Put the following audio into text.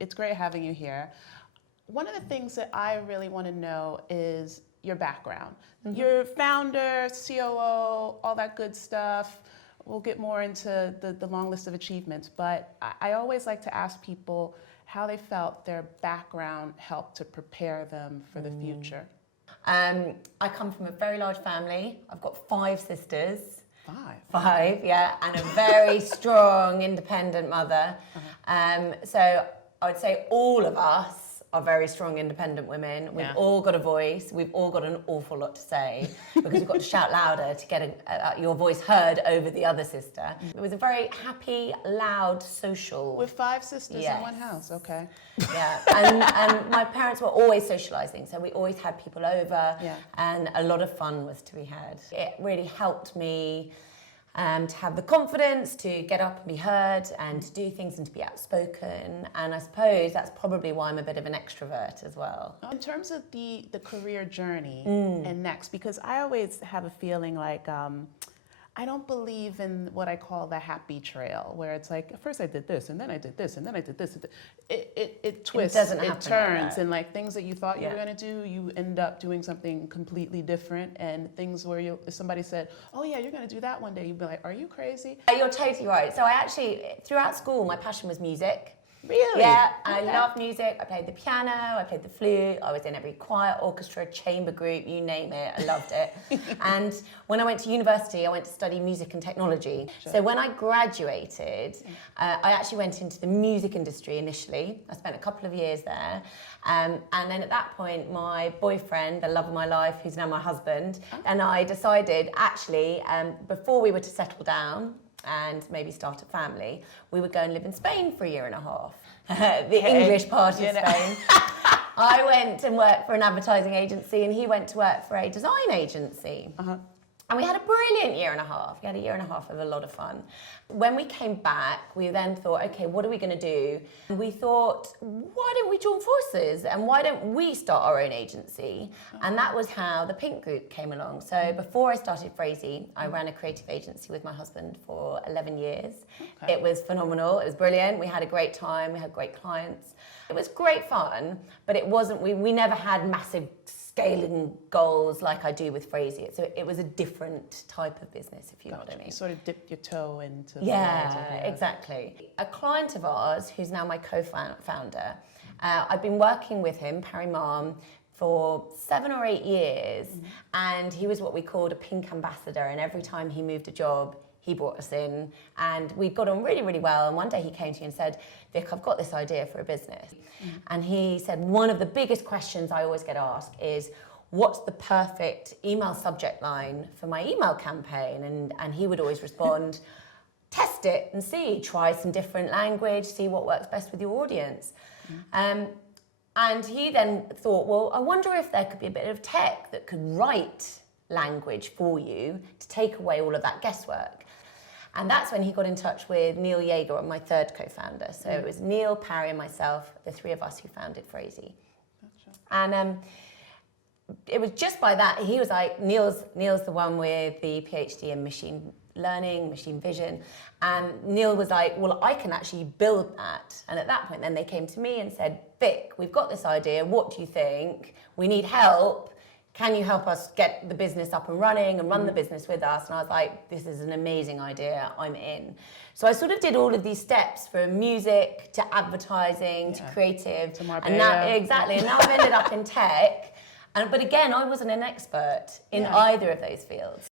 It's great having you here. One of the things that I really want to know is your background. You're founder, COO, all that good stuff. We'll get more into the long list of achievements, but I always like to ask people how they felt their background helped to prepare them for the future. I come from a very large family. I've got 5 sisters. 5, yeah, and a very strong, independent mother. So I would say all of us are very strong, independent women. We've all got a voice. We've all got an awful lot to say because we've got to shout louder to get your voice heard over the other sister. It was a very happy, loud, social. With 5 sisters in one house, okay. Yeah, and my parents were always socialising, so we always had people over, and a lot of fun was to be had. It really helped me to have the confidence to get up and be heard and to do things and to be outspoken, and I suppose that's probably why I'm a bit of an extrovert as well. In terms of the career journey and next, because I always have a feeling like I don't believe in what I call the happy trail, where it's like, first I did this, and then I did this, and then I did this. It twists, it turns, and like things that you thought you were going to do, you end up doing something completely different, and things where if somebody said, oh yeah, you're going to do that one day, you'd be like, are you crazy? You're totally right. So I actually, throughout school, my passion was music. Really? Yeah, I love music. I played the piano, I played the flute, I was in every choir, orchestra, chamber group, you name it, I loved it. And when I went to university, I went to study music and technology. Sure. So when I graduated, I actually went into the music industry initially. I spent a couple of years there. And then at that point, my boyfriend, the love of my life, who's now my husband, and I decided actually, before we were to settle down, and maybe start a family, we would go and live in Spain for a year and a half. The English part of Spain. I went and worked for an advertising agency and he went to work for a design agency. And we had a brilliant year and a half. We had a year and a half of a lot of fun. When we came back, we then thought, okay, what are we going to do? And we thought, why don't we join forces? And why don't we start our own agency? And that was how the Pink Group came along. So before I started Phrasey, I ran a creative agency with my husband for 11 years. Okay. It was phenomenal. It was brilliant. We had a great time. We had great clients. It was great fun, but it wasn't, we never had massive scaling goals like I do with Phrasey. So it was a different type of business, if you know what I mean. You sort of dipped your toe into exactly. A client of ours, who's now my co-founder, I've been working with him, Parry Malm, for 7 or 8 years, and he was what we called a pink ambassador, and every time he moved a job, he brought us in, and we got on really, really well. And one day he came to me and said, Vic, I've got this idea for a business. And he said, one of the biggest questions I always get asked is, what's the perfect email subject line for my email campaign? And he would always respond, test it and see, try some different language, see what works best with your audience. And he then thought, well, I wonder if there could be a bit of tech that could write language for you to take away all of that guesswork. And that's when he got in touch with Neil Yeager, my third co-founder. So it was Neil, Parry, and myself, the 3 of us who founded Phrasey. Gotcha. And it was just by that, he was like, Neil's the one with the PhD in machine learning, machine vision. And Neil was like, well, I can actually build that. And at that point, then they came to me and said, Vic, we've got this idea. What do you think? We need help. Can you help us get the business up and running and run the business with us? And I was like, this is an amazing idea, I'm in. So I sort of did all of these steps from music to advertising to creative. To Marbella. And now, and now I've ended up in tech. But again, I wasn't an expert in either of those fields.